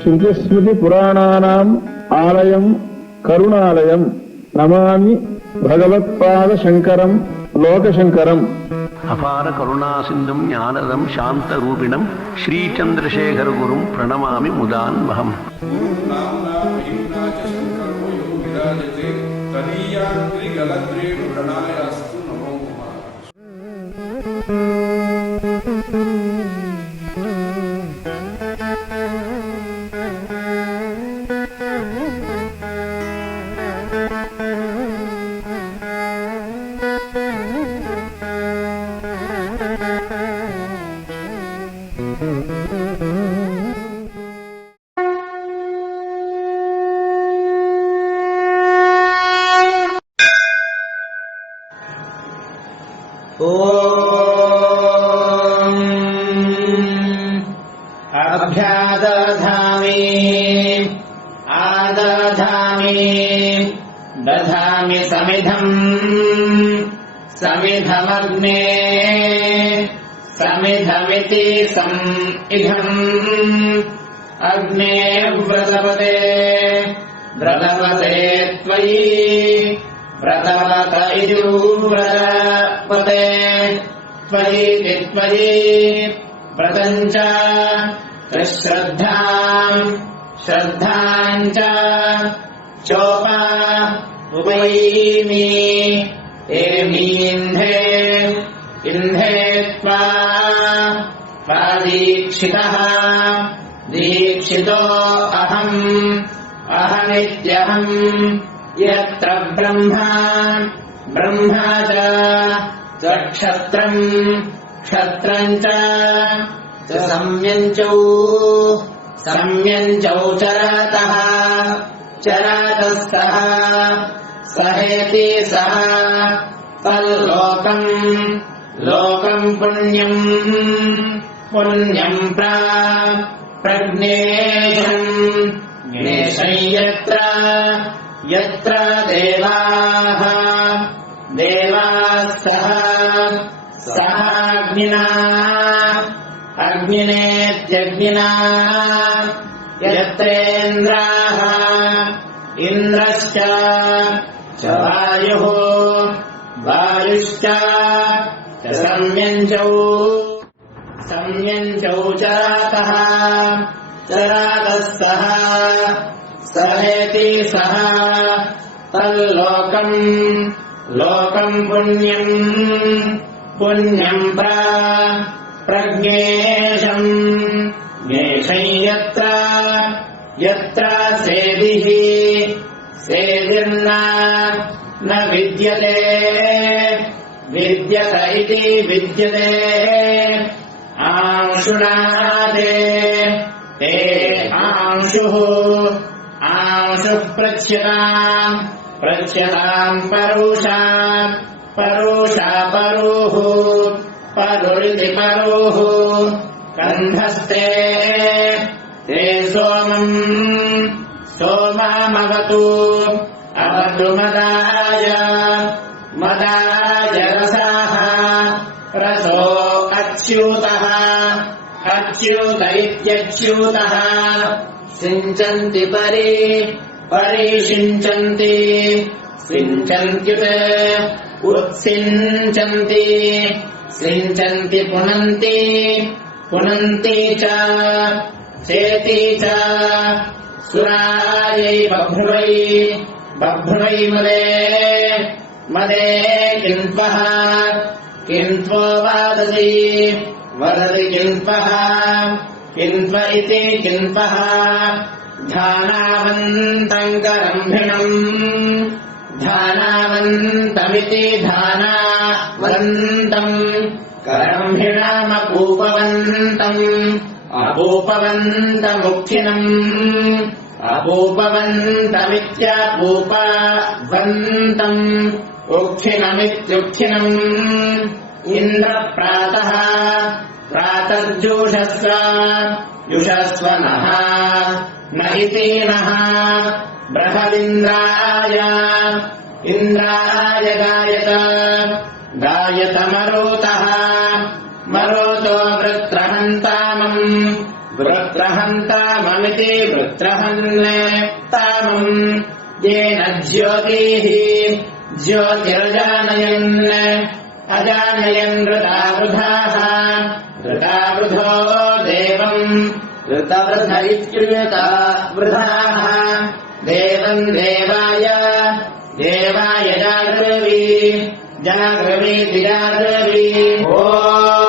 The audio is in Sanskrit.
ಶ್ರುತಿಸ್ಮೃತಿ ಪುರಾಣಾನಾಂ ಆಲಯಂ ಕರುಣಾಲಯಂ ನಮಾಮಿ ಭಗವತ್ಪಾದ ಶಂಕರಂ ಲೋಕಶಂಕರಂ. ಅಪಾರ ಕರುಣಾ ಸಿಂಧುಂ ಜ್ಞಾನದಂ ಶಾಂತರೂಪಿಣಂ ಶ್ರೀಚಂದ್ರಶೇಖರ ಗುರುಂ ಪ್ರಣಮಾಮಿ ಮುದಾನ್ವಹಂ. अभ्यादधामि आदधामि दधामि समिधम् समिधमग्ने समिधमिति समिधम् अग्ने व्रतपते व्रतपते त्वयि व्रतवत इति व्रतपते त्वयि त्वयि व्रतम् च श्रद्धाम् श्रद्धाम् च चोपा उपैमि एमीन्धे इन्धे त्वा दीक्षितः दीक्षितो अहम् अहमित्यहम् यत्र ब्रह्मा ब्रह्मा च क्षत्रम् क्षत्रम् च सम्यञ्चौ सम्यञ्चौ चरतः चरतस्तः सहेति सः तल्लोकम् लोकम् पुण्यम् पुण्यम् प्रज्ञेशम् ज्ञेशम् यत्र यत्र देवाः देवाः सः सः अग्निना अग्निनेत्यग्निना यत्रेन्द्राः इन्द्रश्च च वायुः वायुश्च सम्यञ्चौ सम्यञ्चौ चरातः चरातः सहेति सः तल्लोकम् लोकम् पुण्यम् पुण्यम् प्रज्ञेशम् ज्ञेशम् यत्र यत्र सेदिः सेदिर्न न विद्यते विद्यत इति विद्यते आंशुनादे ते आंशुः आंशुः प्रच्यताम् प्रच्यताम् परुषा परुषा परुः परुरिति परुः कण्ठस्ते ते सोमम् सोममवतु अवतु मदाय मदाय रसाः रसो अच्युतः अच्युत इत्यच्युतः सिञ्चन्ति परिषिञ्चन्ति सिञ्चन्त्युत उत्सिञ्चन्ति सिञ्चन्ति पुनन्ति पुनन्ति च चेति च सुरायै बभ्रुवै मदे मदे किन्त्वः किन्त्वो वदति वदति किन्त्वः किन्त्व इति किन्त्वः ध्यानावन्तम् करम्भिणम् ध्यानावन्तमिति ध्यानावन्तम् करम्भिणामपूपवन्तम् अपूपवन्तमुखिनम् अपूपवन्तमित्यापूपवन्तम् उखिनमित्युखिनम् इन्द्रप्रातः प्रातर्जुषस्व जुषस्व नः न इति नः बृहदिन्द्राय इन्द्राय गायत गायतमरुत मरुतः मरुतो वृत्रहन्तामम् वृत्रहन्ताममिति वृत्रहन्तामम् येन ज्योतिः ज्योतिरजानयन् अजानयन् ऋतावृधाः ऋतावृधो देवम् ऋतवृध इत्युतावृधाः देवम् देवाय जागृवी जागृवीति जागृवी ओ